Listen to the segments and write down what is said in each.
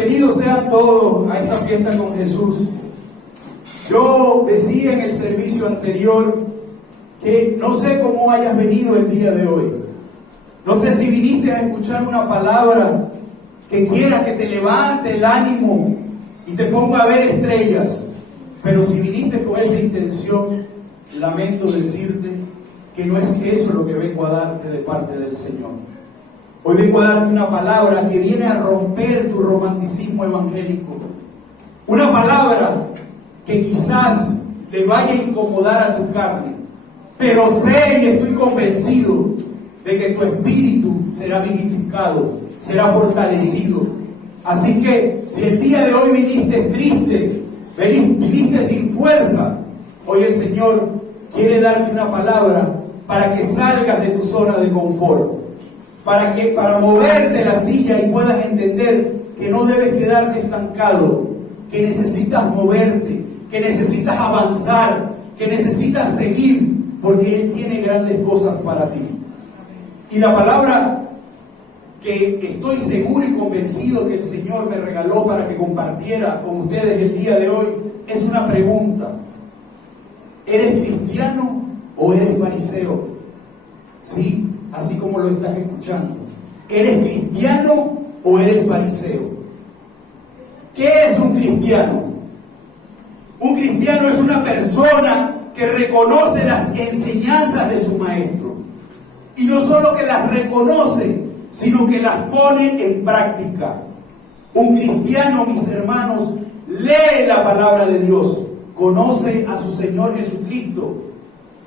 Bienvenidos sean todos a esta fiesta con Jesús. Yo decía en el servicio anterior que no sé cómo hayas venido el día de hoy. No sé si viniste a escuchar una palabra que quiera que te levante el ánimo y te ponga a ver estrellas. Pero si viniste con esa intención, lamento decirte que no es eso lo que vengo a darte de parte del Señor. Hoy vengo a darte una palabra que viene a romper tu romanticismo evangélico. Una palabra que quizás le vaya a incomodar a tu carne, pero sé y estoy convencido de que tu espíritu será vivificado, será fortalecido. Así que si el día de hoy viniste triste, viniste sin fuerza, hoy el Señor quiere darte una palabra para que salgas de tu zona de confort, para moverte la silla y puedas entender que no debes quedarte estancado, que necesitas moverte, que necesitas avanzar, que necesitas seguir, porque Él tiene grandes cosas para ti. Y la palabra que estoy seguro y convencido que el Señor me regaló para que compartiera con ustedes el día de hoy es una pregunta. ¿Eres cristiano o eres fariseo? Sí, así como lo estás escuchando. ¿Eres cristiano o eres fariseo? ¿Qué es un cristiano? Un cristiano es una persona que reconoce las enseñanzas de su maestro. Y no solo que las reconoce, sino que las pone en práctica. Un cristiano, mis hermanos, lee la palabra de Dios, conoce a su Señor Jesucristo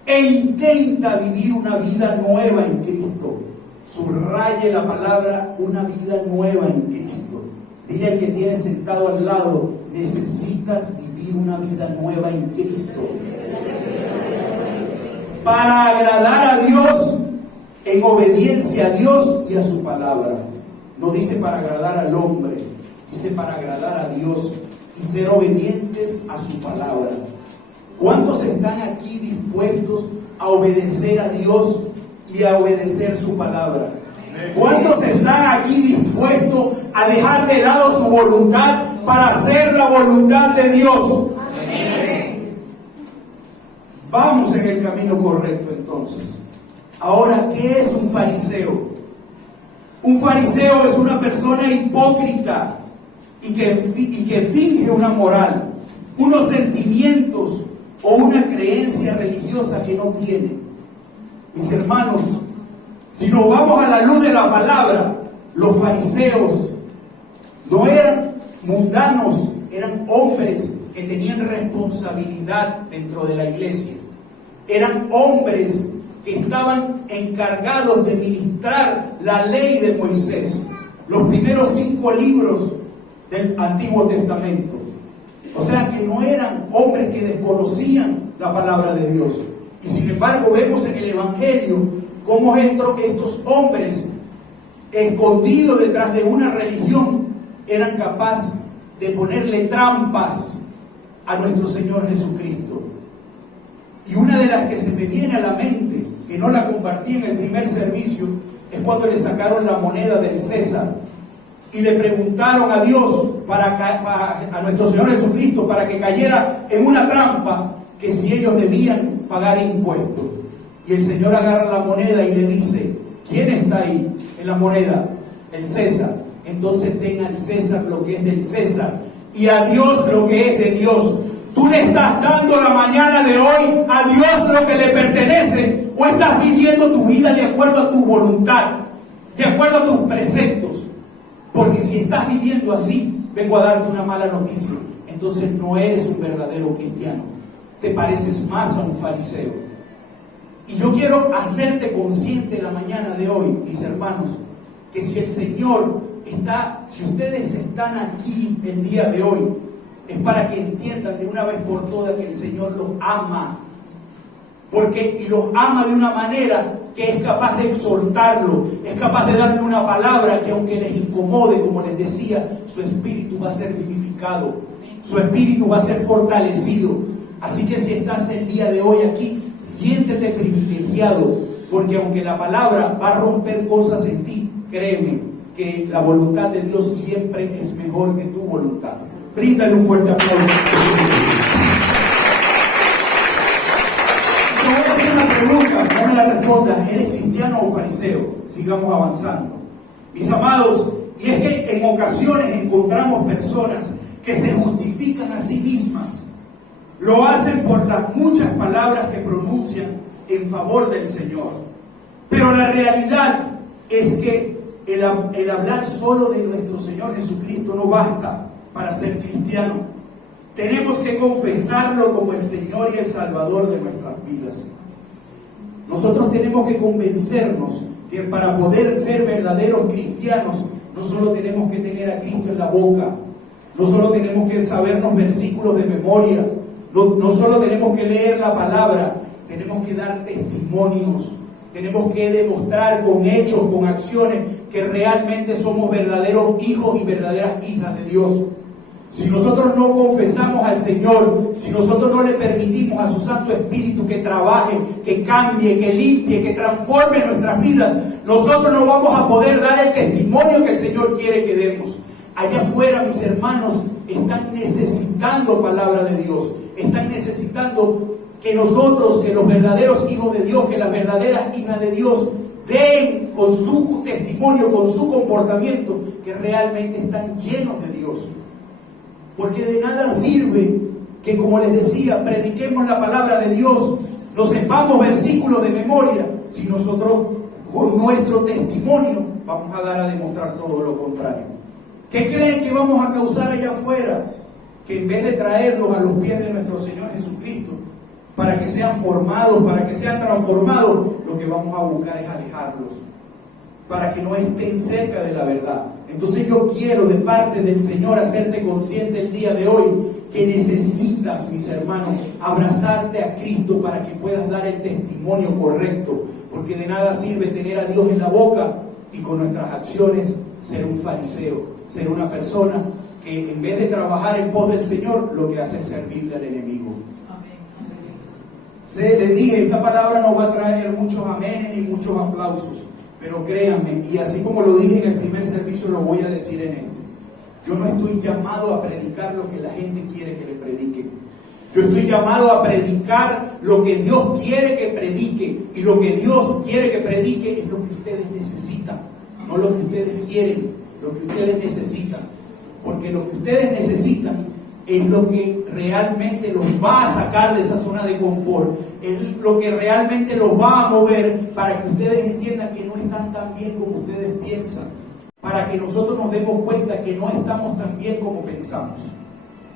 e intenta vivir una vida nueva en Cristo. Subraye la palabra, una vida nueva en Cristo. Dile al que tienes sentado al lado, necesitas vivir una vida nueva en Cristo. Para agradar a Dios, en obediencia a Dios y a su palabra. No dice para agradar al hombre, dice para agradar a Dios y ser obedientes a su palabra. ¿Cuántos están aquí dispuestos a obedecer a Dios y a obedecer su palabra? ¿Cuántos están aquí dispuestos a dejar de lado su voluntad para hacer la voluntad de Dios? Vamos en el camino correcto entonces. Ahora, ¿qué es un fariseo? Un fariseo es una persona hipócrita y que finge una moral, unos sentimientos o una creencia religiosa que no tiene. Mis hermanos, si nos vamos a la luz de la palabra, los fariseos no eran mundanos, eran hombres que tenían responsabilidad dentro de la iglesia. Eran hombres que estaban encargados de ministrar la ley de Moisés, los primeros 5 libros del Antiguo Testamento. O sea que no eran hombres que desconocían la palabra de Dios. Y sin embargo vemos en el Evangelio cómo estos hombres, escondidos detrás de una religión, eran capaces de ponerle trampas a nuestro Señor Jesucristo. Y una de las que se me viene a la mente, que no la compartí en el primer servicio, es cuando le sacaron la moneda del César y le preguntaron a Dios, a nuestro Señor Jesucristo, para que cayera en una trampa, que si ellos debían pagar impuestos. Y el Señor agarra la moneda y le dice, ¿quién está ahí en la moneda? El César. Entonces den al César lo que es del César y a Dios lo que es de Dios. ¿Tú le estás dando la mañana de hoy a Dios lo que le pertenece o estás viviendo tu vida de acuerdo a tu voluntad, de acuerdo a tus preceptos? Porque si estás viviendo así, vengo a darte una mala noticia. Entonces no eres un verdadero cristiano. Te pareces más a un fariseo. Y yo quiero hacerte consciente la mañana de hoy, mis hermanos, que si el Señor si ustedes están aquí el día de hoy, es para que entiendan de una vez por todas que el Señor los ama. Y los ama de una manera que es capaz de exhortarlo, es capaz de darle una palabra que aunque les incomode, como les decía, su espíritu va a ser vivificado, su espíritu va a ser fortalecido. Así que si estás el día de hoy aquí, siéntete privilegiado, porque aunque la palabra va a romper cosas en ti, créeme, que la voluntad de Dios siempre es mejor que tu voluntad. Bríndale un fuerte aplauso. Te voy a hacer una pregunta, no me la respondas. ¿Eres cristiano o fariseo? Sigamos avanzando. Mis amados, y es que en ocasiones encontramos personas que se justifican a sí mismas. Lo hacen por las muchas palabras que pronuncian en favor del Señor. Pero la realidad es que el hablar solo de nuestro Señor Jesucristo no basta para ser cristiano. Tenemos que confesarlo como el Señor y el Salvador de nuestras vidas. Nosotros tenemos que convencernos que para poder ser verdaderos cristianos, no solo tenemos que tener a Cristo en la boca, no solo tenemos que sabernos versículos de memoria, no solo tenemos que leer la palabra, tenemos que dar testimonios, tenemos que demostrar con hechos, con acciones, que realmente somos verdaderos hijos y verdaderas hijas de Dios. Si nosotros no confesamos al Señor, si nosotros no le permitimos a su Santo Espíritu que trabaje, que cambie, que limpie, que transforme nuestras vidas, nosotros no vamos a poder dar el testimonio que el Señor quiere que demos. Allá afuera, mis hermanos, están necesitando palabra de Dios, están necesitando que nosotros, que los verdaderos hijos de Dios, que las verdaderas hijas de Dios, den con su testimonio, con su comportamiento, que realmente están llenos de Dios. Porque de nada sirve que, como les decía, prediquemos la palabra de Dios, nos sepamos versículos de memoria, si nosotros con nuestro testimonio vamos a dar a demostrar todo lo contrario. ¿Qué creen que vamos a causar allá afuera? Que en vez de traerlos a los pies de nuestro Señor Jesucristo, para que sean formados, para que sean transformados, lo que vamos a buscar es alejarlos, para que no estén cerca de la verdad. Entonces yo quiero de parte del Señor hacerte consciente el día de hoy que necesitas, mis hermanos, abrazarte a Cristo para que puedas dar el testimonio correcto, porque de nada sirve tener a Dios en la boca y con nuestras acciones ser un fariseo, ser una persona que en vez de trabajar en pos del Señor, lo que hace es servirle al enemigo. Le dije, esta palabra no va a traer muchos amenes ni muchos aplausos, pero créanme, y así como lo dije en el primer servicio, lo voy a decir en este. Yo no estoy llamado a predicar lo que la gente quiere que le predique. Yo estoy llamado a predicar lo que Dios quiere que predique, y lo que Dios quiere que predique es lo que ustedes necesitan, no lo que ustedes quieren, lo que ustedes necesitan, porque lo que ustedes necesitan es lo que realmente los va a sacar de esa zona de confort, es lo que realmente los va a mover para que ustedes entiendan que no están tan bien como ustedes piensan, para que nosotros nos demos cuenta que no estamos tan bien como pensamos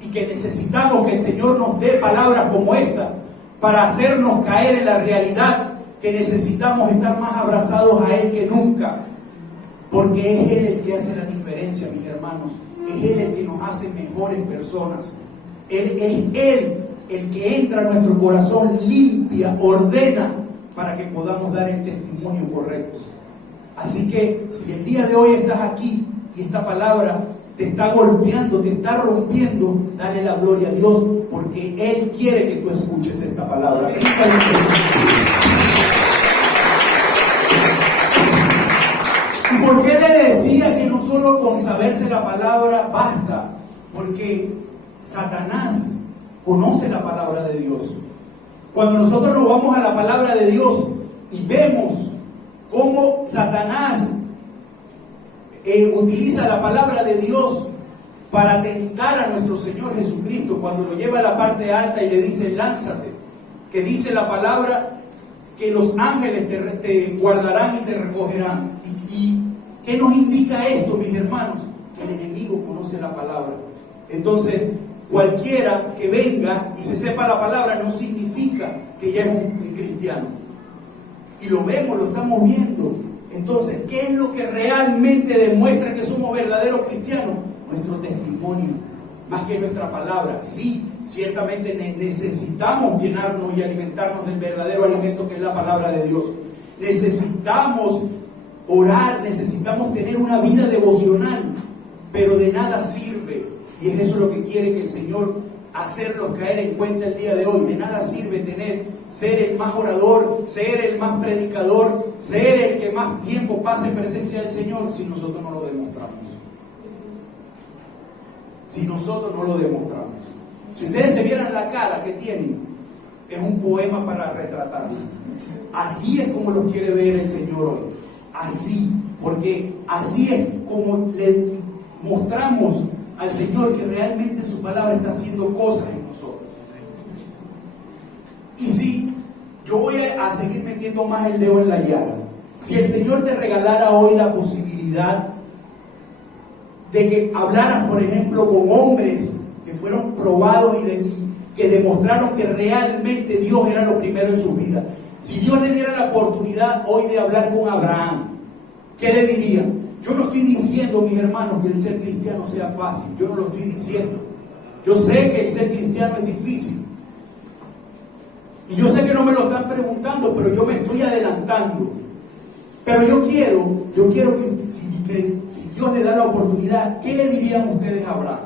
y que necesitamos que el Señor nos dé palabras como esta para hacernos caer en la realidad que necesitamos estar más abrazados a Él que nunca, porque es Él el que hace la diferencia, mis hermanos. Es Él el que nos hace mejores personas. Es Él el que entra a nuestro corazón, limpia, ordena, para que podamos dar el testimonio correcto. Así que si el día de hoy estás aquí y esta palabra te está golpeando, te está rompiendo, dale la gloria a Dios, porque Él quiere que tú escuches esta palabra. ¿Y por qué le decía que no solo con saberse la palabra basta? Porque Satanás conoce la palabra de Dios. Cuando nosotros nos vamos a la palabra de Dios y vemos cómo Satanás utiliza la palabra de Dios para tentar a nuestro Señor Jesucristo, cuando lo lleva a la parte alta y le dice lánzate, que dice la palabra que los ángeles te guardarán y te recogerán. ¿Y qué nos indica esto, mis hermanos? Que el enemigo conoce la palabra. Entonces, cualquiera que venga y se sepa la palabra no significa que ya es un cristiano. Y lo vemos, lo estamos viendo. Entonces, ¿qué es lo que realmente demuestra que somos verdaderos cristianos? Nuestro testimonio, más que nuestra palabra. Sí, ciertamente necesitamos llenarnos y alimentarnos del verdadero alimento que es la palabra de Dios. Necesitamos orar, necesitamos tener una vida devocional, pero de nada sirve, y es eso lo que quiere que el Señor hacerlos caer en cuenta el día de hoy. De nada sirve ser el más orador, ser el más predicador, ser el que más tiempo pase en presencia del Señor si nosotros no lo demostramos. Si nosotros no lo demostramos. Si ustedes se vieran la cara que tienen, es un poema para retratarla. Así es como lo quiere ver el Señor hoy. Así, porque así es como le mostramos al Señor que realmente su palabra está haciendo cosas en nosotros. Y si yo voy a seguir metiendo más el dedo en la llaga, si el Señor te regalara hoy la posibilidad de que hablaras, por ejemplo, con hombres que fueron probados y que demostraron que realmente Dios era lo primero en su vida. Si Dios le diera la oportunidad hoy de hablar con Abraham, ¿qué le diría? Yo no estoy diciendo, mis hermanos, que el ser cristiano sea fácil. Yo no lo estoy diciendo. Yo sé que el ser cristiano es difícil. Y yo sé que no me lo están preguntando, pero yo me estoy adelantando. Pero yo quiero que si Dios le da la oportunidad, ¿qué le dirían ustedes a Abraham?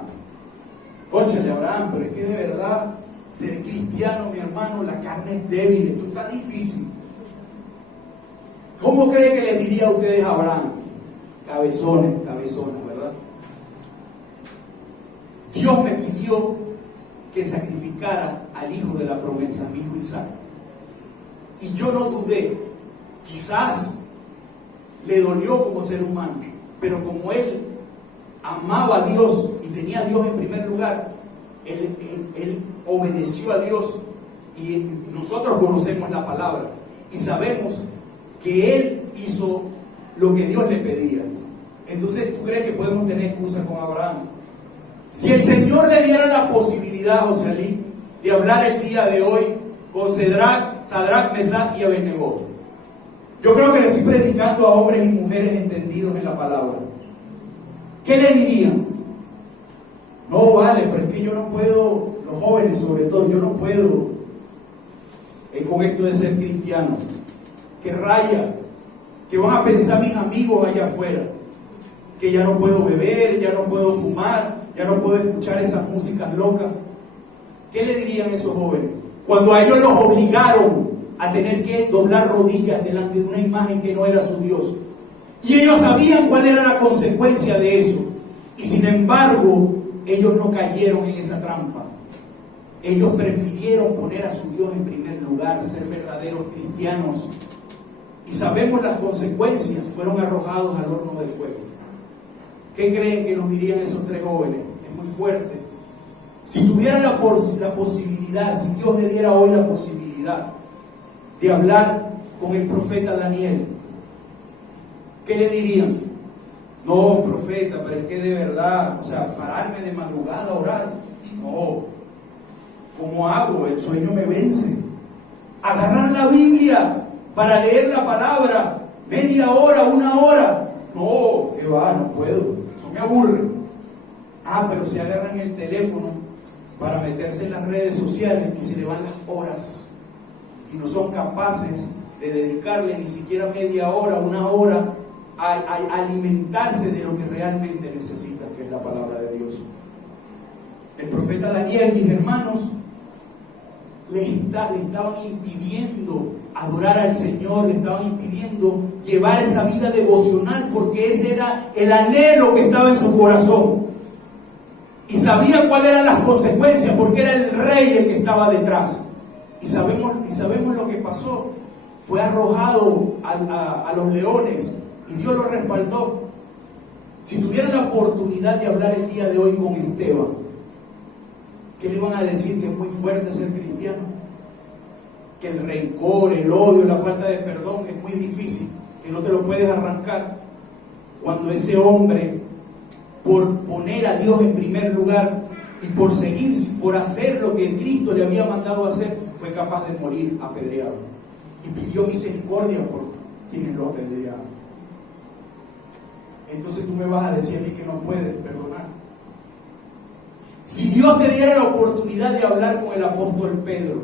Cónchale, Abraham, pero es que de verdad ser cristiano, mi hermano, la carne es débil, esto está difícil. ¿Cómo cree que les diría a ustedes a Abraham? Cabezones, ¿verdad? Dios me pidió que sacrificara al hijo de la promesa, mi hijo Isaac. Y yo no dudé. Quizás le dolió como ser humano, pero como él amaba a Dios y tenía a Dios en primer lugar, él obedeció a Dios. Y nosotros conocemos la palabra y sabemos que él hizo lo que Dios le pedía. Entonces, ¿tú crees que podemos tener excusa con Abraham? Si el Señor le diera la posibilidad, José, de hablar el día de hoy con Sadrac, Mesach y Abednego, yo creo que le estoy predicando a hombres y mujeres entendidos en la palabra. ¿Qué le dirían? No, vale, pero es que yo no puedo, los jóvenes sobre todo, yo no puedo con esto de ser cristiano. Que raya, que van a pensar mis amigos allá afuera, que ya no puedo beber, ya no puedo fumar, ya no puedo escuchar esas músicas locas. ¿Qué le dirían esos jóvenes? Cuando a ellos los obligaron a tener que doblar rodillas delante de una imagen que no era su Dios. Y ellos sabían cuál era la consecuencia de eso. Y sin embargo, ellos no cayeron en esa trampa. Ellos prefirieron poner a su Dios en primer lugar, ser verdaderos cristianos. Y sabemos las consecuencias, fueron arrojados al horno de fuego. ¿Qué creen que nos dirían esos tres jóvenes? Es muy fuerte. Si tuvieran la posibilidad, si Dios le diera hoy la posibilidad de hablar con el profeta Daniel, ¿qué le dirían? No, profeta, pero es que de verdad, o sea, pararme de madrugada a orar, no. ¿Cómo hago? El sueño me vence. Agarrar la Biblia para leer la palabra, media hora, una hora. No, qué va, no puedo, eso me aburre. Pero si agarran el teléfono para meterse en las redes sociales y se le van las horas y no son capaces de dedicarle ni siquiera media hora, una hora a alimentarse de lo que realmente necesitan, que es la palabra de Dios. El profeta Daniel, mis hermanos, le estaban impidiendo adorar al Señor, le estaban impidiendo llevar esa vida devocional, porque ese era el anhelo que estaba en su corazón. Y sabía cuáles eran las consecuencias, porque era el rey el que estaba detrás. Y sabemos lo que pasó. Fue arrojado a los leones y Dios lo respaldó. Si tuvieran la oportunidad de hablar el día de hoy con Esteban, ¿qué le van a decir? Que es muy fuerte ser cristiano, que el rencor, el odio, la falta de perdón es muy difícil, que no te lo puedes arrancar. Cuando ese hombre, por poner a Dios en primer lugar y por seguir, por hacer lo que Cristo le había mandado hacer, fue capaz de morir apedreado y pidió misericordia por quienes lo apedrearon. Entonces tú me vas a decir a mí que no puedes perdonar. Si Dios te diera la oportunidad de hablar con el apóstol Pedro,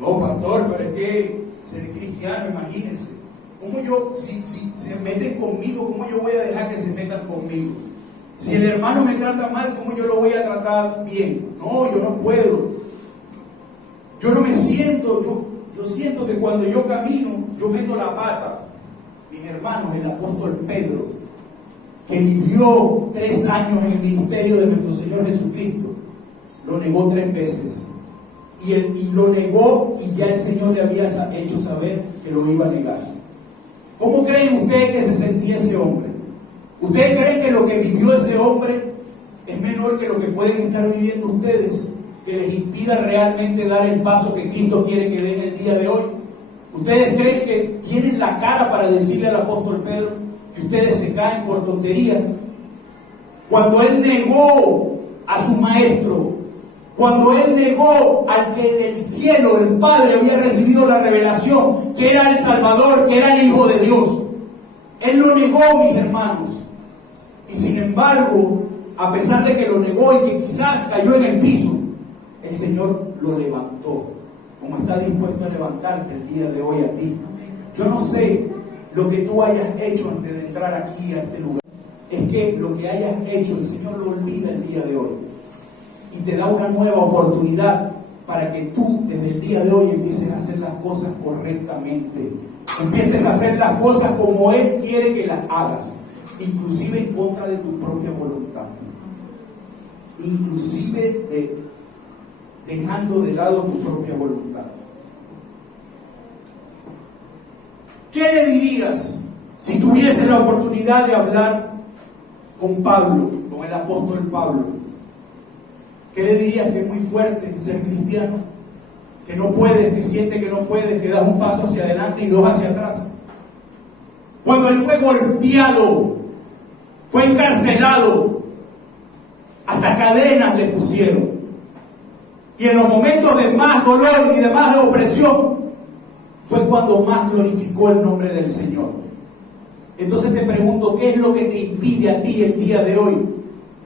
no, pastor, pero es que ser cristiano, imagínense, ¿cómo si se meten conmigo, cómo yo voy a dejar que se metan conmigo? Si el hermano me trata mal, ¿cómo yo lo voy a tratar bien? No, yo no puedo. Yo no me siento, yo siento que cuando yo camino, yo meto la pata. Mis hermanos, el apóstol Pedro, que vivió 3 años en el ministerio de nuestro Señor Jesucristo, lo negó 3 veces. Y lo negó, y ya el Señor le había hecho saber que lo iba a negar. ¿Cómo creen ustedes que se sentía ese hombre? ¿Ustedes creen que lo que vivió ese hombre es menor que lo que pueden estar viviendo ustedes, que les impida realmente dar el paso que Cristo quiere que den el día de hoy? ¿Ustedes creen que tienen la cara para decirle al apóstol Pedro que ustedes se caen por tonterías? Cuando él negó a su maestro, cuando él negó al que del cielo, el Padre, había recibido la revelación, que era el Salvador, que era el Hijo de Dios, él lo negó, mis hermanos. Y sin embargo, a pesar de que lo negó y que quizás cayó en el piso, el Señor lo levantó, como está dispuesto a levantarte el día de hoy a ti. Yo no sé lo que tú hayas hecho antes de entrar aquí a este lugar. Es que lo que hayas hecho, el Señor lo olvida el día de hoy. Y te da una nueva oportunidad para que tú desde el día de hoy empieces a hacer las cosas correctamente. Empieces a hacer las cosas como Él quiere que las hagas. Inclusive en contra de tu propia voluntad. Inclusive dejando de lado tu propia voluntad. ¿Qué le dirías si tuvieses la oportunidad de hablar con Pablo, con el apóstol Pablo? ¿Qué le dirías? Que es muy fuerte ser cristiano, que no puedes, que sientes que no puedes, que das un paso hacia adelante y 2 hacia atrás. Cuando él fue golpeado, fue encarcelado, hasta cadenas le pusieron. Y en los momentos de más dolor y de más opresión, fue cuando más glorificó el nombre del Señor. Entonces te pregunto, ¿qué es lo que te impide a ti el día de hoy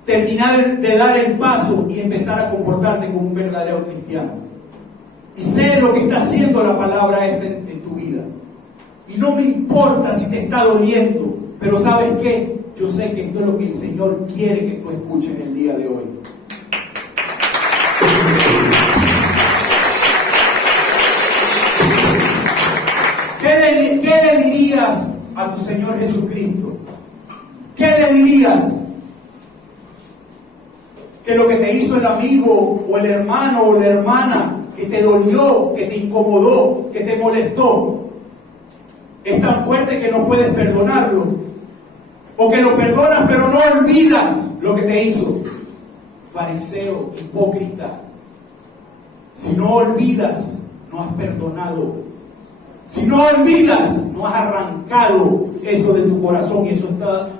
terminar de dar el paso y empezar a comportarte como un verdadero cristiano? Y sé lo que está haciendo la palabra esta en tu vida. Y no me importa si te está doliendo, pero ¿sabes qué? Yo sé que esto es lo que el Señor quiere que tú escuches el día de hoy. ¿Qué le dirías a tu Señor Jesucristo? ¿Qué le dirías? Que lo que te hizo el amigo o el hermano o la hermana, que te dolió, que te incomodó, que te molestó, es tan fuerte que no puedes perdonarlo, o que lo perdonas pero no olvidas lo que te hizo. Fariseo, hipócrita, si no olvidas, no has perdonado. Si no olvidas, no has arrancado eso de tu corazón, y eso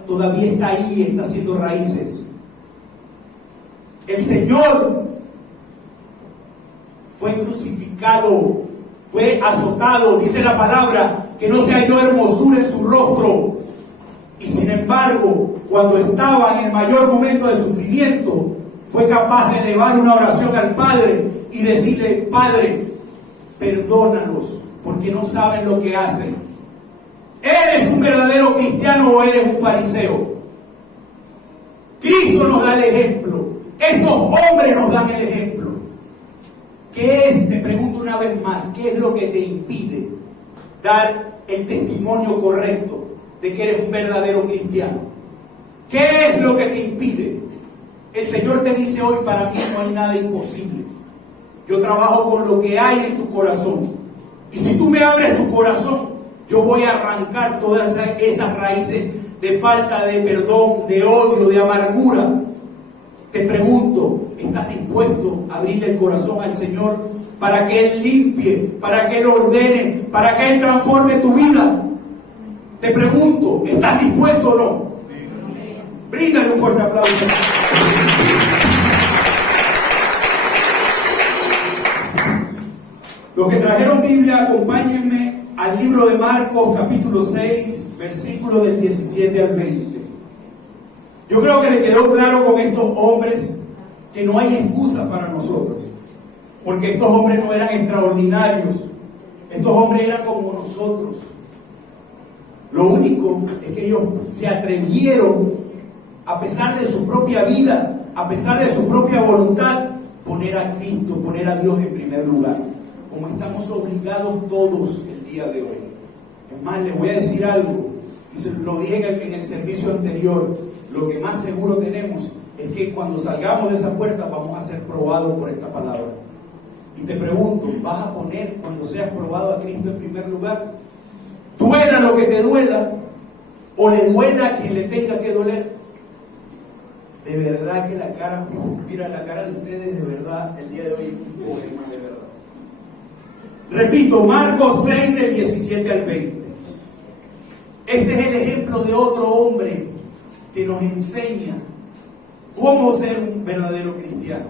todavía está ahí, está haciendo raíces. El Señor fue crucificado, fue azotado, dice la palabra, que no se halló hermosura en su rostro. Y sin embargo, cuando estaba en el mayor momento de sufrimiento, fue capaz de elevar una oración al Padre y decirle: Padre, perdónalos, porque no saben lo que hacen. ¿Eres un verdadero cristiano o eres un fariseo? Cristo nos da el ejemplo. Estos hombres nos dan el ejemplo. ¿Qué es? Te pregunto una vez más, ¿qué es lo que te impide dar el testimonio correcto de que eres un verdadero cristiano? ¿Qué es lo que te impide? El Señor te dice hoy: para mí no hay nada imposible. Yo trabajo con lo que hay en tu corazón. Y si tú me abres tu corazón, yo voy a arrancar todas esas raíces de falta de perdón, de odio, de amargura. Te pregunto, ¿estás dispuesto a abrirle el corazón al Señor para que Él limpie, para que Él ordene, para que Él transforme tu vida? Te pregunto, ¿estás dispuesto o no? Bríndale un fuerte aplauso. Los que trajeron Biblia, acompáñenme al libro de Marcos, capítulo 6, versículo del 17 al 20. Yo creo que le quedó claro con estos hombres que no hay excusa para nosotros, porque estos hombres no eran extraordinarios, estos hombres eran como nosotros. Lo único es que ellos se atrevieron a pesar de su propia vida, a pesar de su propia voluntad, poner a Cristo, poner a Dios en primer lugar, como estamos obligados todos el día de hoy. Es más, les voy a decir algo, y se lo dije en el servicio anterior, lo que más seguro tenemos es que cuando salgamos de esa puerta vamos a ser probados por esta palabra. Y te pregunto, ¿vas a poner cuando seas probado a Cristo en primer lugar? Duela lo que te duela, o le duela a quien le tenga que doler. De verdad que la cara, mira la cara de ustedes, de verdad, el día de hoy es un poema de verdad. Repito, Marcos 6 del 17 al 20. Este es el ejemplo de otro hombre que nos enseña cómo ser un verdadero cristiano.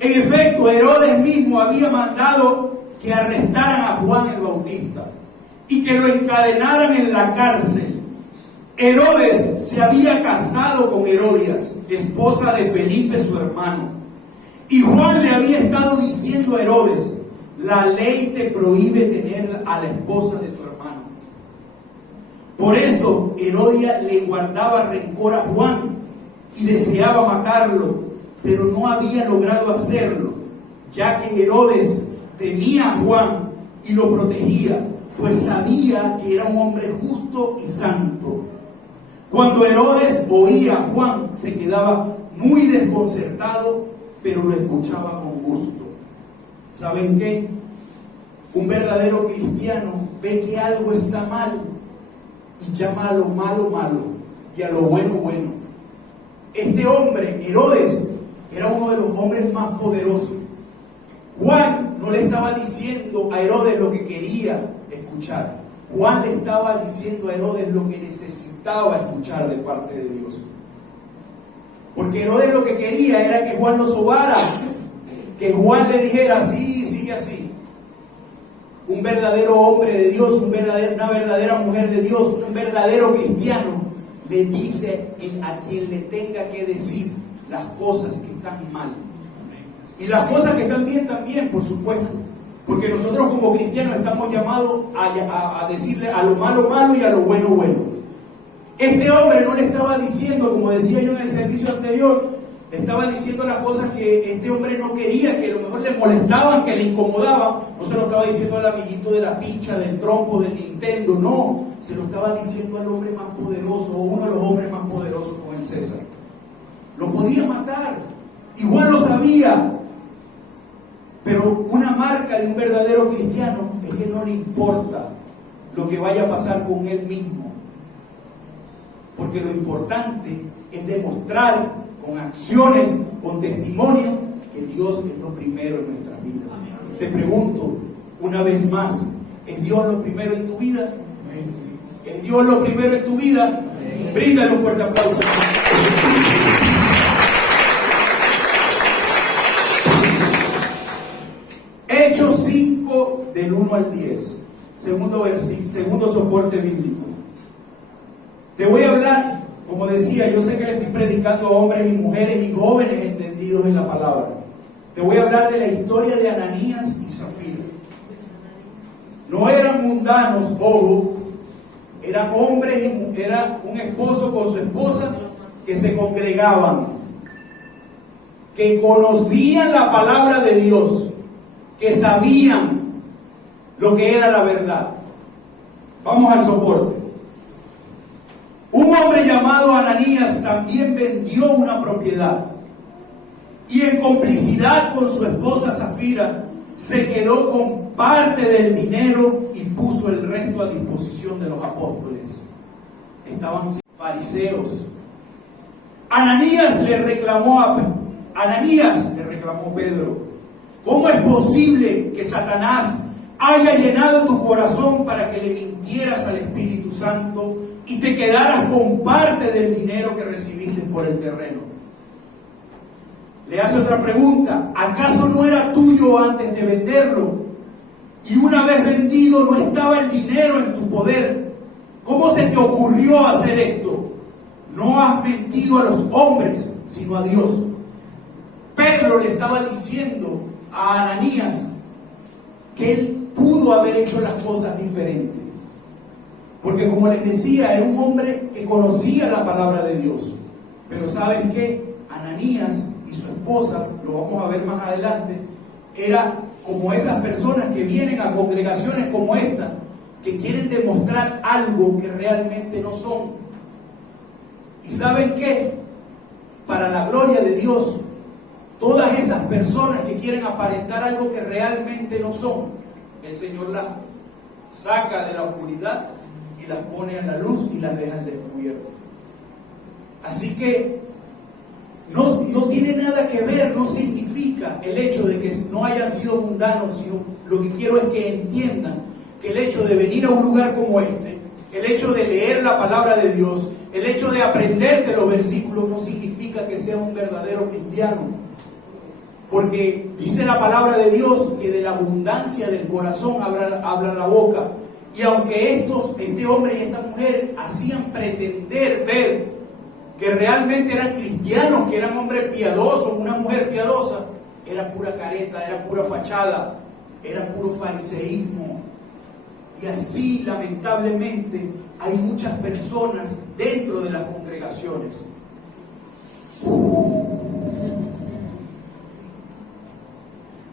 En efecto, Herodes mismo había mandado que arrestaran a Juan el Bautista y que lo encadenaran en la cárcel. Herodes se había casado con Herodias, esposa de Felipe, su hermano. Y Juan le había estado diciendo a Herodes: la ley te prohíbe tener a la esposa de tu hermano. Por eso Herodias le guardaba rencor a Juan y deseaba matarlo, pero no había logrado hacerlo, ya que Herodes temía a Juan y lo protegía, pues sabía que era un hombre justo y santo. Cuando Herodes oía a Juan, se quedaba muy desconcertado, pero lo escuchaba con gusto. ¿Saben qué? Un verdadero cristiano ve que algo está mal y llama a lo malo, malo, y a lo bueno, bueno. Este hombre, Herodes, era uno de los hombres más poderosos. Juan no le estaba diciendo a Herodes lo que quería escuchar. Juan le estaba diciendo a Herodes lo que necesitaba escuchar de parte de Dios. Porque Herodes lo que quería era que Juan lo sobara, que Juan le dijera: sí, sigue así. Un verdadero hombre de Dios, una verdadera mujer de Dios, un verdadero cristiano, le dice a quien le tenga que decir las cosas que están mal. Y las cosas que están bien también, por supuesto. Porque nosotros como cristianos estamos llamados a decirle a lo malo, malo, y a lo bueno, bueno. Este hombre no le estaba diciendo, como decía yo en el servicio anterior, le estaba diciendo las cosas que este hombre no quería, que a lo mejor le molestaban, que le incomodaban. No se lo estaba diciendo al amiguito de la picha, del trompo, del Nintendo, no. Se lo estaba diciendo al hombre más poderoso, o uno de los hombres más poderosos, como el César. Lo podía matar, igual lo sabía. Pero una marca de un verdadero cristiano es que no le importa lo que vaya a pasar con él mismo. Porque lo importante es demostrar con acciones, con testimonio, que Dios es lo primero en nuestras vidas. Te pregunto una vez más, ¿es Dios lo primero en tu vida? ¿Es Dios lo primero en tu vida? Bríndale un fuerte aplauso. Hechos 5 del 1 al 10, segundo soporte bíblico. Te voy a hablar, como decía, yo sé que le estoy predicando a hombres y mujeres y jóvenes entendidos en la palabra. Te voy a hablar de la historia de Ananías y Zafira. No eran mundanos, ojo, eran hombres, era un esposo con su esposa que se congregaban, que conocían la palabra de Dios, que sabían lo que era la verdad. Vamos al soporte. Un hombre llamado Ananías también vendió una propiedad y en complicidad con su esposa Zafira se quedó con parte del dinero y puso el resto a disposición de los apóstoles. Estaban fariseos. Ananías le reclamó Pedro: ¿cómo es posible que Satanás haya llenado tu corazón para que le mintieras al Espíritu Santo y te quedaras con parte del dinero que recibiste por el terreno? Le hace otra pregunta: ¿acaso no era tuyo antes de venderlo? Y una vez vendido no estaba el dinero en tu poder. ¿Cómo se te ocurrió hacer esto? No has mentido a los hombres, sino a Dios. Pedro le estaba diciendo a Ananías que él pudo haber hecho las cosas diferentes. Porque como les decía, era un hombre que conocía la palabra de Dios. Pero ¿saben qué? Ananías y su esposa, lo vamos a ver más adelante, era como esas personas que vienen a congregaciones como esta, que quieren demostrar algo que realmente no son. ¿Y saben qué? Para la gloria de Dios, todas esas personas que quieren aparentar algo que realmente no son, el Señor las saca de la oscuridad y las pone a la luz y las deja al descubierto. Así que no tiene nada que ver, no significa el hecho de que no hayan sido mundanos, sino lo que quiero es que entiendan que el hecho de venir a un lugar como este, el hecho de leer la palabra de Dios, el hecho de aprender de los versículos no significa que sea un verdadero cristiano. Porque dice la palabra de Dios que de la abundancia del corazón habla la boca. Y aunque este hombre y esta mujer hacían pretender ver que realmente eran cristianos, que eran hombres piadosos, una mujer piadosa, era pura careta, era pura fachada, era puro fariseísmo. Y así, lamentablemente, hay muchas personas dentro de las congregaciones.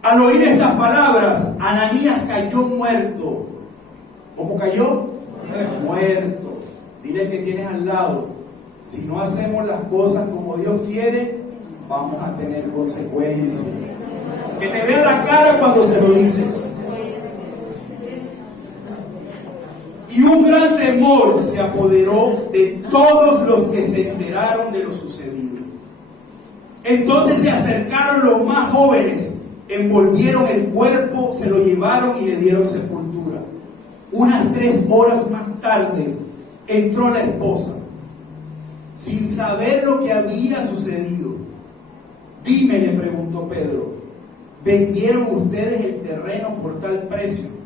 Al oír estas palabras, Ananías cayó muerto. ¿Cómo cayó? Muerto. Dile que tienes al lado: si no hacemos las cosas como Dios quiere, vamos a tener consecuencias. Que te vean la cara cuando se lo dices. Y un gran temor se apoderó de todos los que se enteraron de lo sucedido. Entonces se acercaron los más jóvenes, envolvieron el cuerpo, se lo llevaron y le dieron sepultura. Unas 3 horas más tarde entró la esposa, sin saber lo que había sucedido. Dime, le preguntó Pedro, ¿vendieron ustedes el terreno por tal precio?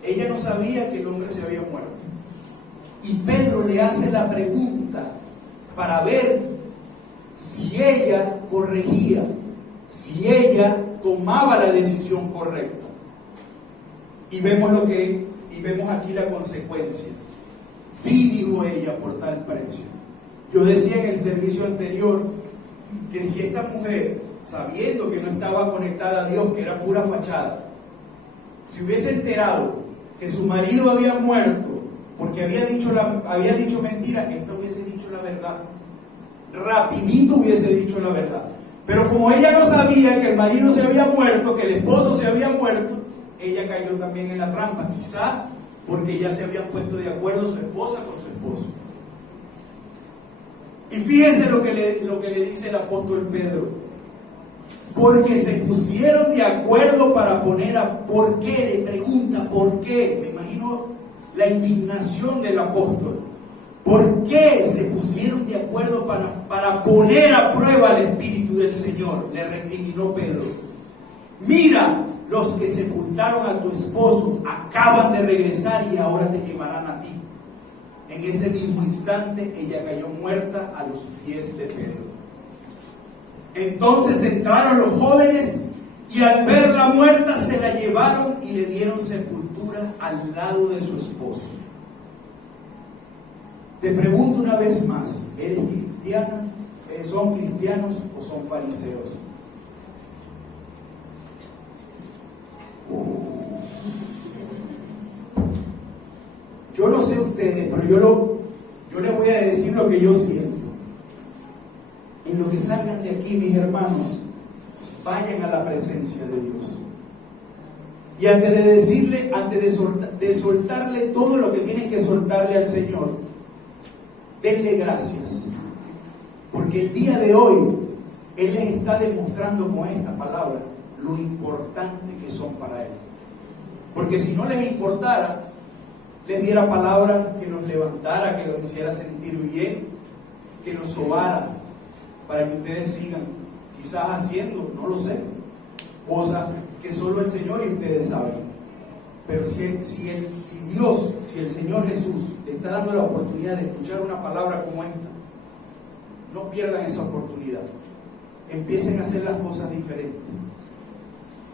Ella no sabía que el hombre se había muerto. Y Pedro le hace la pregunta para ver si ella corregía, si ella tomaba la decisión correcta. Y vemos aquí la consecuencia. Sí, dijo ella, por tal precio. Yo decía en el servicio anterior que si esta mujer, sabiendo que no estaba conectada a Dios, que era pura fachada, si hubiese enterado que su marido había muerto porque había dicho mentira, esta hubiese dicho la verdad. Rapidito hubiese dicho la verdad. Pero como ella no sabía que el marido se había muerto, que el esposo se había muerto, ella cayó también en la trampa, quizá porque ya se habían puesto de acuerdo su esposa con su esposo. Y fíjense lo que le dice el apóstol Pedro: porque se pusieron de acuerdo para poner a... ¿Por qué? Le pregunta, ¿por qué? Me imagino la indignación del apóstol. ¿Por qué se pusieron de acuerdo para poner a prueba el Espíritu del Señor? Le recriminó Pedro. Mira, los que sepultaron a tu esposo acaban de regresar y ahora te llevarán a ti. En ese mismo instante ella cayó muerta a los pies de Pedro. Entonces entraron los jóvenes y al verla muerta se la llevaron y le dieron sepultura al lado de su esposo. Te pregunto una vez más, ¿eres cristiana? ¿Son cristianos o son fariseos? Yo no sé ustedes, pero yo les voy a decir lo que yo siento. En lo que salgan de aquí, mis hermanos, vayan a la presencia de Dios. Y antes de soltarle todo lo que tienen que soltarle al Señor, denle gracias. Porque el día de hoy, Él les está demostrando con esta palabra lo importante que son para Él. Porque si no les importara, les diera palabra que nos levantara, que nos hiciera sentir bien, que nos sobara, para que ustedes sigan quizás haciendo, no lo sé, cosas que solo el Señor y ustedes saben. Pero si el Señor Jesús le está dando la oportunidad de escuchar una palabra como esta, no pierdan esa oportunidad. Empiecen a hacer las cosas diferentes.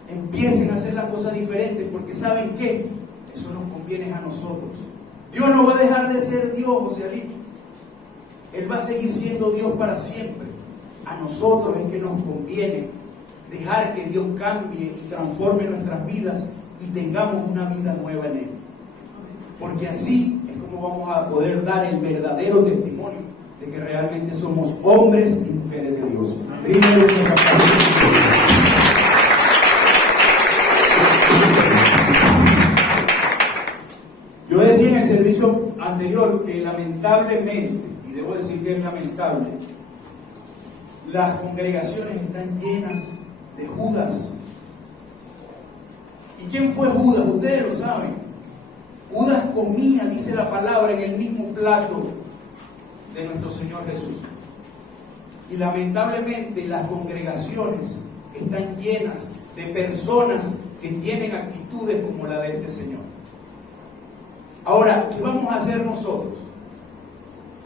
Empiecen a hacer las cosas diferentes, porque ¿saben qué? Eso nos conviene a nosotros. Dios no va a dejar de ser Dios, José Ali. Él va a seguir siendo Dios para siempre. A nosotros es que nos conviene dejar que Dios cambie y transforme nuestras vidas y tengamos una vida nueva en Él. Porque así es como vamos a poder dar el verdadero testimonio de que realmente somos hombres y mujeres de Dios. Primero, yo decía en el servicio anterior que lamentablemente, y debo decir que es lamentable, las congregaciones están llenas de Judas. ¿Y quién fue Judas? Ustedes lo saben. Judas comía, dice la palabra, en el mismo plato de nuestro Señor Jesús. Y lamentablemente las congregaciones están llenas de personas que tienen actitudes como la de este Señor. Ahora, ¿qué vamos a hacer nosotros?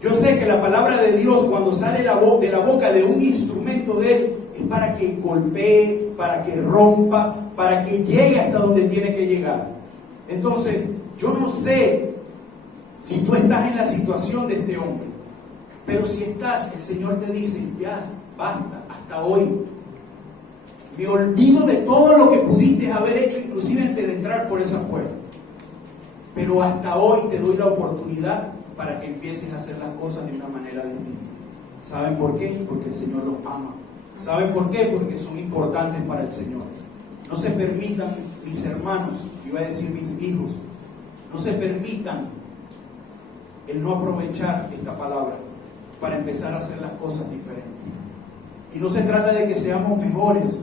Yo sé que la palabra de Dios, cuando sale de la boca de un instrumento de Él, es para que golpee, para que rompa, para que llegue hasta donde tiene que llegar. Entonces, yo no sé si tú estás en la situación de este hombre, pero si estás, el Señor te dice, ya, basta, hasta hoy. Me olvido de todo lo que pudiste haber hecho, inclusive antes de entrar por esa puerta. Pero hasta hoy te doy la oportunidad para que empieces a hacer las cosas de una manera distinta. ¿Saben por qué? Porque el Señor los ama. ¿Saben por qué? Porque son importantes para el Señor. No se permitan, mis hermanos, iba a decir mis hijos, no se permitan el no aprovechar esta palabra para empezar a hacer las cosas diferentes. Y no se trata de que seamos mejores,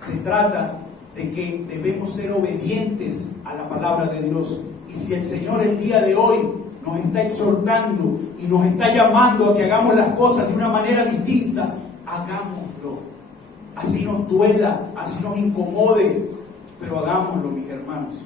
se trata de que debemos ser obedientes a la palabra de Dios. Y si el Señor el día de hoy nos está exhortando y nos está llamando a que hagamos las cosas de una manera distinta, hagámoslo. Así nos duela, así nos incomode, pero hagámoslo, mis hermanos.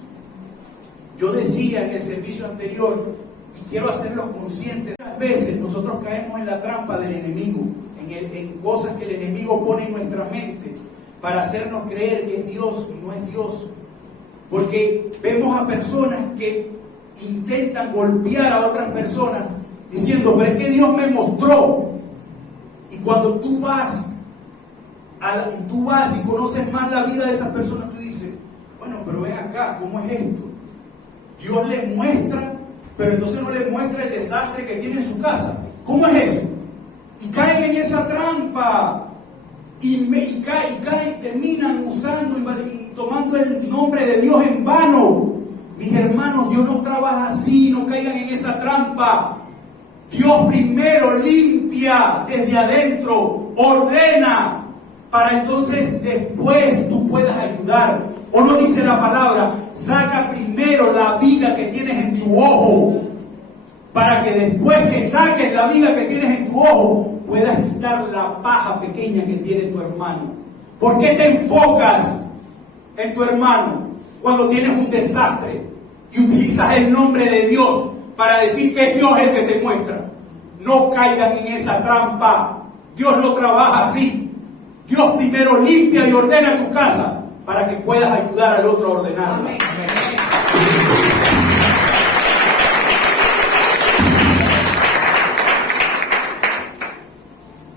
Yo decía en el servicio anterior, y quiero hacerlos conscientes, muchas veces nosotros caemos en la trampa del enemigo, en cosas que el enemigo pone en nuestra mente para hacernos creer que es Dios y no es Dios. Porque vemos a personas que intentan golpear a otras personas diciendo, pero es que Dios me mostró. Y cuando tú vas y conoces más la vida de esas personas, tú dices, bueno, pero ven acá, ¿cómo es esto? Dios le muestra, pero entonces no le muestra el desastre que tiene en su casa. ¿Cómo es eso? Y caen en esa trampa. Y caen, terminan usando y tomando el nombre de Dios en vano. Mis hermanos, Dios no trabaja así, no caigan en esa trampa. Dios primero limpia desde adentro, ordena, para entonces después tú puedas ayudar. ¿O no dice la palabra? Saca primero la viga que tienes en tu ojo, para que después que saques la viga que tienes en tu ojo, puedas quitar la paja pequeña que tiene tu hermano. ¿Por qué te enfocas en tu hermano cuando tienes un desastre y utilizas el nombre de Dios para decir que es Dios el que te muestra? No caigan en esa trampa. Dios no trabaja así. Dios primero limpia y ordena tu casa para que puedas ayudar al otro a ordenar. Amén.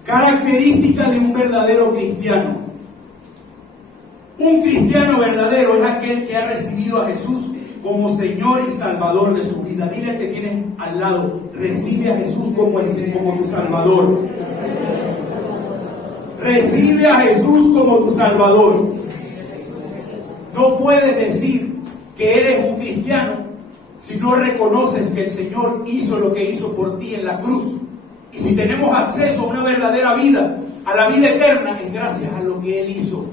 Características de un verdadero cristiano. Un cristiano verdadero es aquel que ha recibido a Jesús como Señor y Salvador de su vida. Dile al que tienes al lado, recibe a Jesús como tu Salvador. Recibe a Jesús como tu Salvador. No puedes decir que eres un cristiano si no reconoces que el Señor hizo lo que hizo por ti en la cruz. Y si tenemos acceso a una verdadera vida, a la vida eterna, es gracias a lo que Él hizo.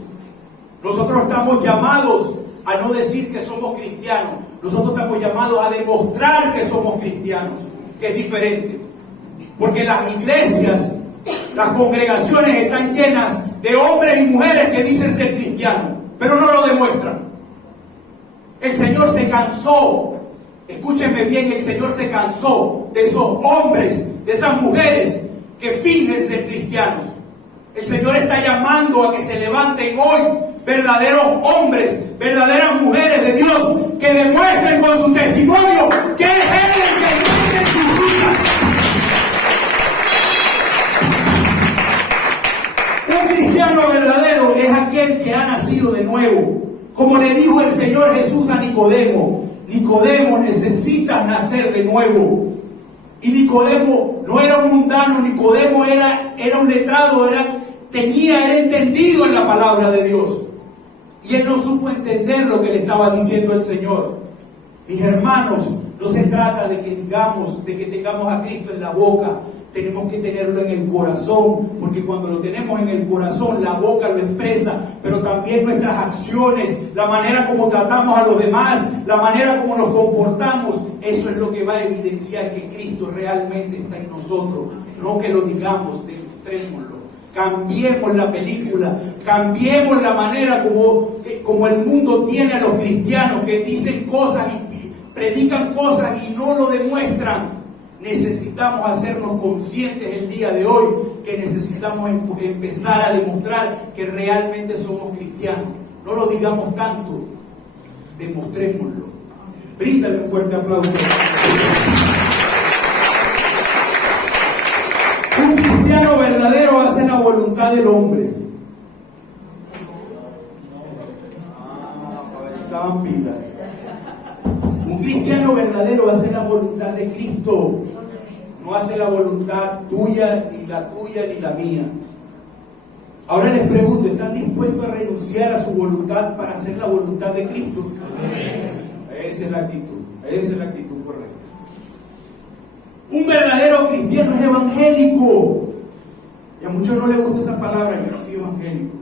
Nosotros estamos llamados a no decir que somos cristianos. Nosotros estamos llamados a demostrar que somos cristianos, que es diferente. Porque las iglesias, las congregaciones están llenas de hombres y mujeres que dicen ser cristianos, pero no lo demuestran. El Señor se cansó. Escúchenme bien, el Señor se cansó de esos hombres, de esas mujeres que fingen ser cristianos. El Señor está llamando a que se levanten hoy verdaderos hombres, verdaderas mujeres de Dios que demuestren con su testimonio que es Él el que vive en sus vidas. Un cristiano verdadero es aquel que ha nacido de nuevo. Como le dijo el Señor Jesús a Nicodemo, Nicodemo, necesitas nacer de nuevo. Y Nicodemo no era un mundano, Nicodemo era un letrado, era entendido en la palabra de Dios. Y él no supo entender lo que le estaba diciendo el Señor. Mis hermanos, no se trata de que digamos, de que tengamos a Cristo en la boca. Tenemos que tenerlo en el corazón, porque cuando lo tenemos en el corazón, la boca lo expresa, pero también nuestras acciones, la manera como tratamos a los demás, la manera como nos comportamos, eso es lo que va a evidenciar que Cristo realmente está en nosotros. No que lo digamos, demostrémoslo. Cambiemos la película, cambiemos la manera como el mundo tiene a los cristianos, que dicen cosas y predican cosas y no lo demuestran. Necesitamos hacernos conscientes el día de hoy que necesitamos empezar a demostrar que realmente somos cristianos. No lo digamos tanto, demostrémoslo. Bríndale un fuerte aplauso. Un cristiano verdadero hace la voluntad del hombre. A ver si estaban pilas. Un cristiano verdadero hace la voluntad de Cristo. No hace la voluntad tuya, ni la mía. Ahora les pregunto, ¿están dispuestos a renunciar a su voluntad para hacer la voluntad de Cristo? Esa es la actitud correcta. Un verdadero cristiano es evangélico. Y a muchos no les gusta esa palabra, yo no soy evangélico.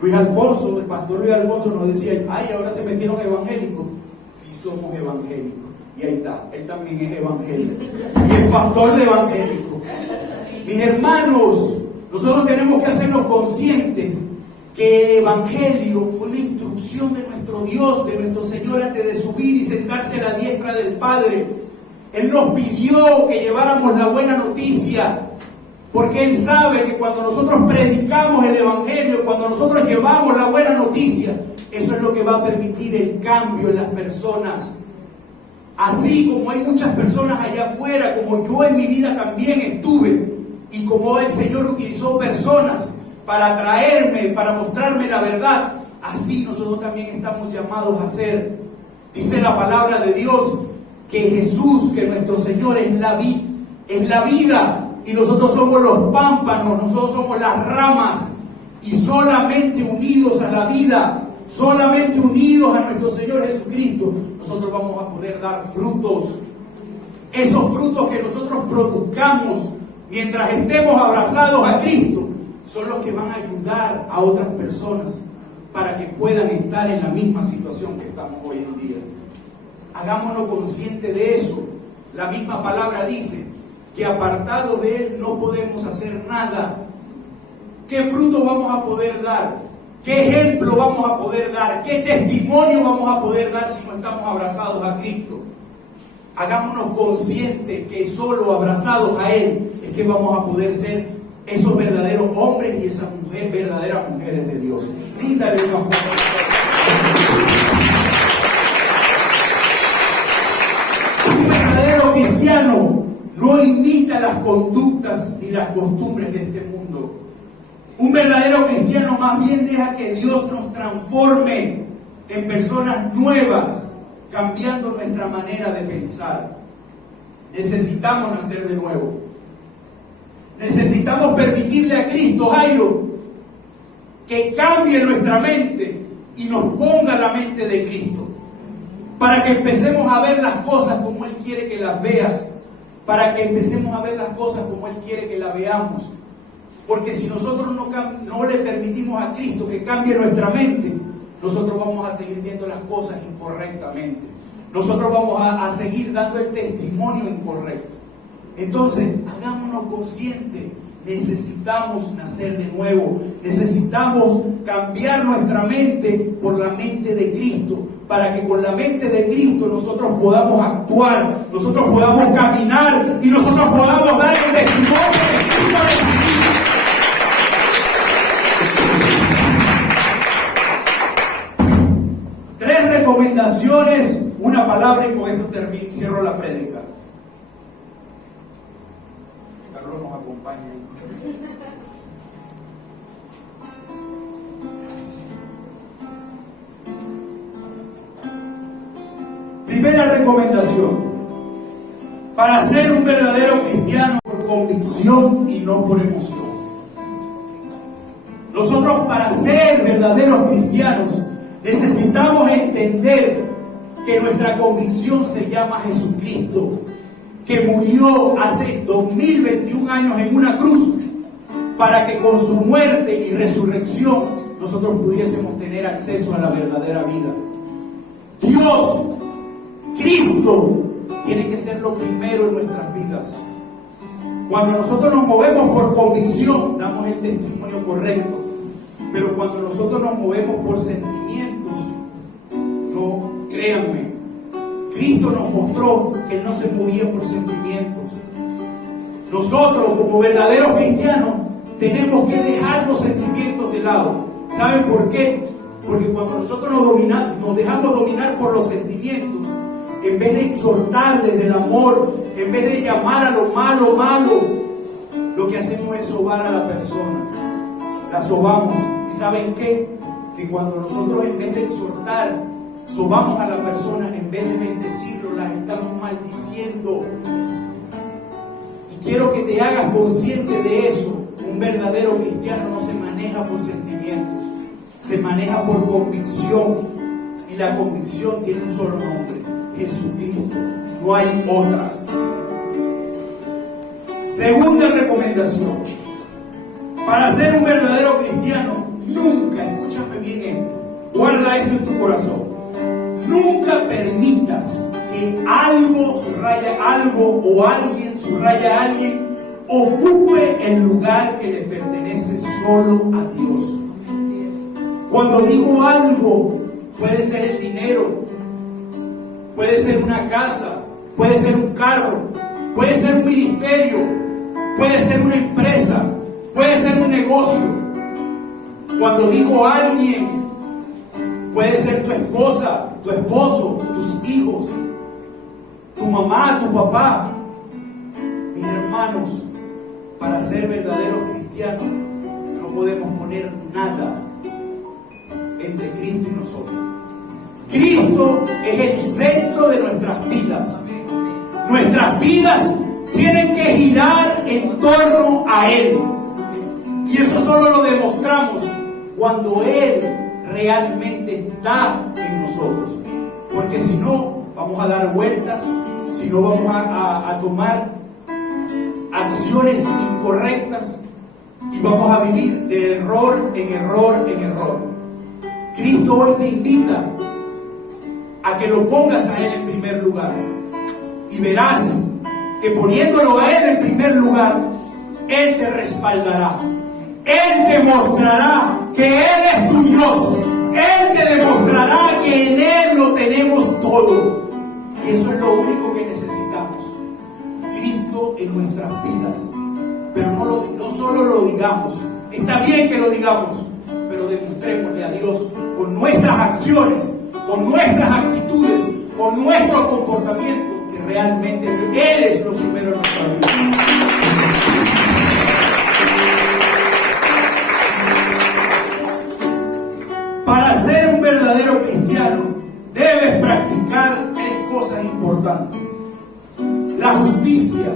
Luis Alfonso, el pastor Luis Alfonso nos decía, ay, ahora se metieron evangélicos. Sí somos evangélicos. Y ahí está, él también es evangélico. Y es pastor de evangélico. Mis hermanos, nosotros tenemos que hacernos conscientes que el evangelio fue una instrucción de nuestro Dios, de nuestro Señor, antes de subir y sentarse a la diestra del Padre. Él nos pidió que lleváramos la buena noticia, porque Él sabe que cuando nosotros predicamos el evangelio, cuando nosotros llevamos la buena noticia, eso es lo que va a permitir el cambio en las personas. Así como hay muchas personas allá afuera, como yo en mi vida también estuve, y como el Señor utilizó personas para traerme, para mostrarme la verdad, así nosotros también estamos llamados a ser. Dice la palabra de Dios que Jesús, que nuestro Señor es la vida, y nosotros somos los pámpanos, nosotros somos las ramas, y solamente unidos a la vida, solamente unidos a nuestro Señor Jesucristo, nosotros vamos a poder dar frutos. Esos frutos que nosotros produzcamos mientras estemos abrazados a Cristo son los que van a ayudar a otras personas para que puedan estar en la misma situación que estamos hoy en día. Hagámonos conscientes de eso. La misma palabra dice que apartados de Él no podemos hacer nada. ¿Qué fruto vamos a poder dar? ¿Qué ejemplo vamos a poder dar? ¿Qué testimonio vamos a poder dar si no estamos abrazados a Cristo? Hagámonos conscientes que solo abrazados a Él es que vamos a poder ser esos verdaderos hombres y esas verdaderas mujeres de Dios. Bríndale una fuerte. Un verdadero cristiano no imita las conductas ni las costumbres de este mundo. Un verdadero cristiano más bien deja que Dios nos transforme en personas nuevas, cambiando nuestra manera de pensar. Necesitamos nacer de nuevo. Necesitamos permitirle a Cristo, Jairo, que cambie nuestra mente y nos ponga la mente de Cristo, para que empecemos a ver las cosas como Él quiere que las veas, para que empecemos a ver las cosas como Él quiere que las veamos. Porque si nosotros no le permitimos a Cristo que cambie nuestra mente, nosotros vamos a seguir viendo las cosas incorrectamente. Nosotros vamos a seguir dando el testimonio incorrecto. Entonces, hagámonos conscientes. Necesitamos nacer de nuevo. Necesitamos cambiar nuestra mente por la mente de Cristo, para que con la mente de Cristo nosotros podamos actuar, nosotros podamos caminar y nosotros podamos dar el testimonio de Cristo de su vida. Tres recomendaciones palabra y con esto termino, cierro la prédica. Carlos nos acompaña. Primera recomendación: para ser un verdadero cristiano, por convicción y no por emoción. Nosotros, para ser verdaderos cristianos, necesitamos entender que nuestra convicción se llama Jesucristo, que murió hace 2021 años en una cruz para que con su muerte y resurrección nosotros pudiésemos tener acceso a la verdadera vida. Dios, Cristo, tiene que ser lo primero en nuestras vidas. Cuando nosotros nos movemos por convicción, damos el testimonio correcto. Pero cuando nosotros nos movemos por sentimientos, no, créanme, Cristo nos mostró que Él no se movía por sentimientos. Nosotros, como verdaderos cristianos, tenemos que dejar los sentimientos de lado. ¿Saben por qué? Porque cuando nosotros nos dejamos dominar por los sentimientos, en vez de exhortar desde el amor, en vez de llamar a lo malo, lo que hacemos es sobar a la persona. La sobamos. ¿Y saben qué? Que cuando nosotros, en vez de exhortar, sobamos a la persona, en vez de bendecirlo, las estamos maldiciendo. Y quiero que te hagas consciente de eso. Un verdadero cristiano no se maneja por sentimientos, se maneja por convicción. Y la convicción tiene un solo nombre: Jesucristo. No hay otra. Segunda recomendación: para ser un verdadero cristiano, nunca, escúchame bien esto, guarda esto en tu corazón, nunca permitas que algo, subraya algo, o alguien, subraya alguien, ocupe el lugar que le pertenece solo a Dios. Cuando digo algo, puede ser el dinero, puede ser una casa, puede ser un carro, puede ser un ministerio, puede ser una empresa, puede ser un negocio. Cuando digo alguien, puede ser tu esposa, tu esposo, tus hijos, tu mamá, tu papá. Mis hermanos, para ser verdaderos cristianos, no podemos poner nada entre Cristo y nosotros. Cristo es el centro de nuestras vidas. Nuestras vidas tienen que girar en torno a Él. Y eso solo lo demostramos cuando Él realmente está en nosotros. Porque si no, vamos a dar vueltas, si no, vamos a tomar acciones incorrectas y vamos a vivir de error en error en error. Cristo hoy te invita a que lo pongas a Él en primer lugar. Y verás que poniéndolo a Él en primer lugar, Él te respaldará. Él te mostrará que Él es tu Dios. Él te demostrará que en Él lo tenemos todo. Y eso es lo único que necesitamos. Cristo en nuestras vidas. Pero no solo lo digamos. Está bien que lo digamos, pero demostrémosle a Dios con nuestras acciones, con nuestras actitudes, con nuestro comportamiento, que realmente Él es lo primero en nuestra vida. Para ser un verdadero cristiano, debes practicar 3 cosas importantes: la justicia,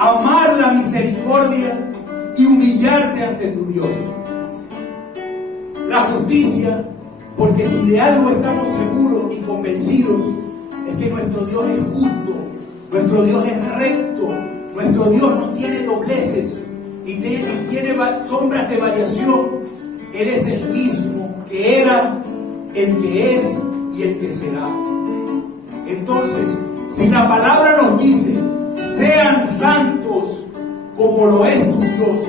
amar la misericordia y humillarte ante tu Dios. La justicia, porque si de algo estamos seguros y convencidos, es que nuestro Dios es justo, nuestro Dios es recto, nuestro Dios no tiene dobleces y tiene sombras de variación. Él es el mismo que era, el que es y el que será. Entonces, si la palabra nos dice: sean santos como lo es tu Dios,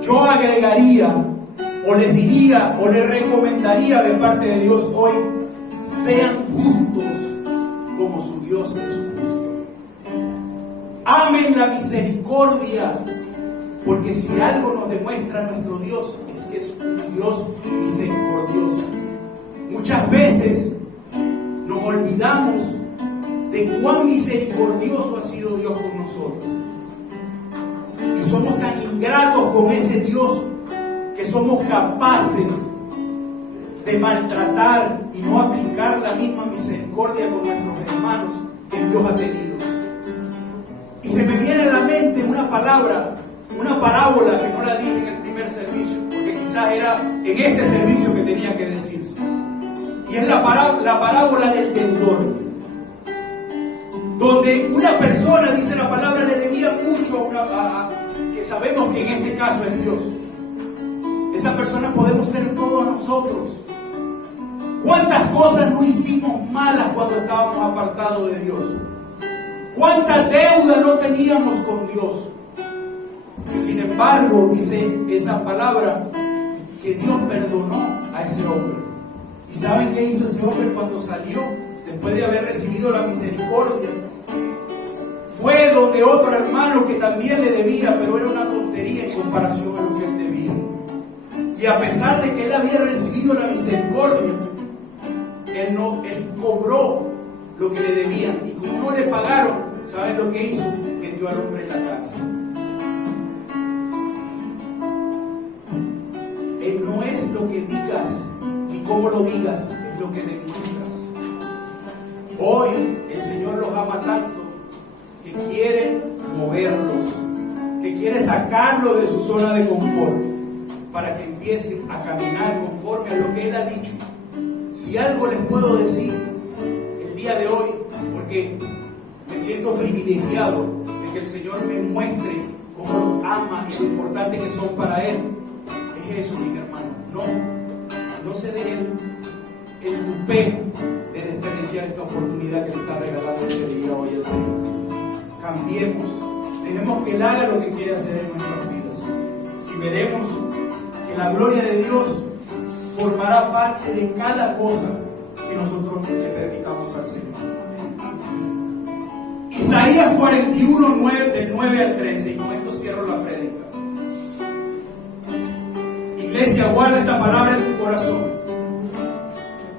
yo agregaría, o les diría, o les recomendaría de parte de Dios hoy: sean justos como su Dios es justo. Amen la misericordia, porque si algo nos demuestra nuestro Dios, es que es un Dios misericordioso. Muchas veces nos olvidamos de cuán misericordioso ha sido Dios con nosotros. Y somos tan ingratos con ese Dios que somos capaces de maltratar y no aplicar la misma misericordia con nuestros hermanos que Dios ha tenido. Y se me viene a la mente una parábola que no la dije en el primer servicio, porque quizás era en este servicio que tenía que decirse. Y es la parábola del deudor, donde una persona, dice la palabra, le debía mucho que sabemos que en este caso es Dios. Esa persona podemos ser todos nosotros. ¿Cuántas cosas no hicimos malas cuando estábamos apartados de Dios? ¿Cuántas deudas no teníamos con Dios? Y sin embargo, dice esa palabra, que Dios perdonó a ese hombre. ¿Y saben qué hizo ese hombre cuando salió? Después de haber recibido la misericordia, fue donde otro hermano que también le debía, pero era una tontería en comparación a lo que él debía. Y a pesar de que él había recibido la misericordia, él cobró lo que le debían. Y como no le pagaron, ¿saben lo que hizo? Metió al hombre en la cárcel. No es lo que digas ni cómo lo digas, es lo que demuestras. Hoy el Señor los ama tanto que quiere moverlos, que quiere sacarlos de su zona de confort para que empiecen a caminar conforme a lo que Él ha dicho. Si algo les puedo decir el día de hoy, porque me siento privilegiado de que el Señor me muestre cómo los ama y lo importante que son para Él, es eso, mi hermano. No se den el tupé de desperdiciar esta oportunidad que le está regalando este día hoy al Señor. Cambiemos, dejemos que Él haga lo que quiere hacer en nuestras vidas y veremos que la gloria de Dios formará parte de cada cosa que nosotros le permitamos al Señor. Isaías 41, del 9 al 13, y con esto cierro la prédica. Iglesia, guarda esta palabra en tu corazón.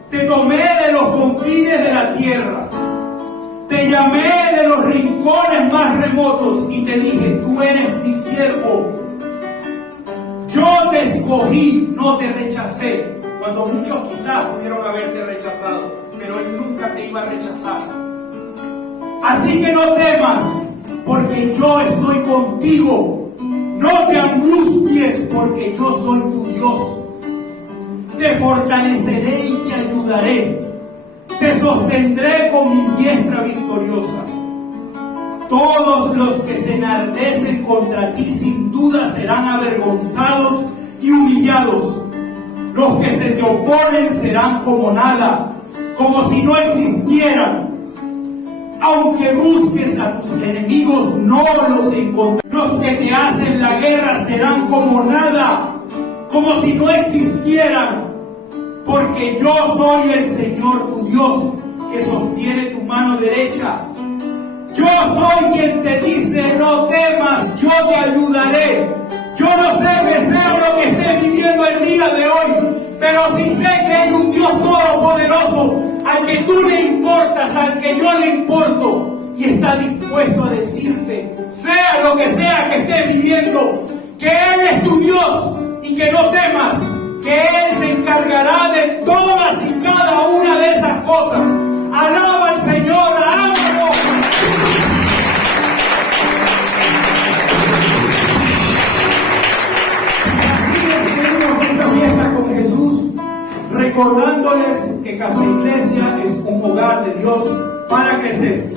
Te tomé de los confines de la tierra, te llamé de los rincones más remotos y te dije, tú eres mi siervo. Yo te escogí, no te rechacé, cuando muchos quizás pudieron haberte rechazado, pero Él nunca te iba a rechazar. Así que no temas, porque yo estoy contigo. No te angusties, porque yo soy tu Dios. Te fortaleceré y te ayudaré. Te sostendré con mi diestra victoriosa. Todos los que se enardecen contra ti sin duda serán avergonzados y humillados. Los que se te oponen serán como nada, como si no existieran. Aunque busques a tus enemigos, no los encontrarás. Los que te hacen la guerra serán como nada, como si no existieran. Porque yo soy el Señor tu Dios, que sostiene tu mano derecha. Yo soy quien te dice, no temas, yo te ayudaré. Yo no sé qué sea lo que estés viviendo el día de hoy, pero sí sé que hay un Dios todopoderoso al que tú le importas, al que yo le importo, y está dispuesto a decirte, sea lo que sea que estés viviendo, que Él es tu Dios y que no temas, que Él se encargará de todas y cada una de esas cosas. Alaba al Señor, alábalo. Así despedimos esta fiesta con Jesús, recordándoles que Casa Iglesia es un hogar de Dios para crecer.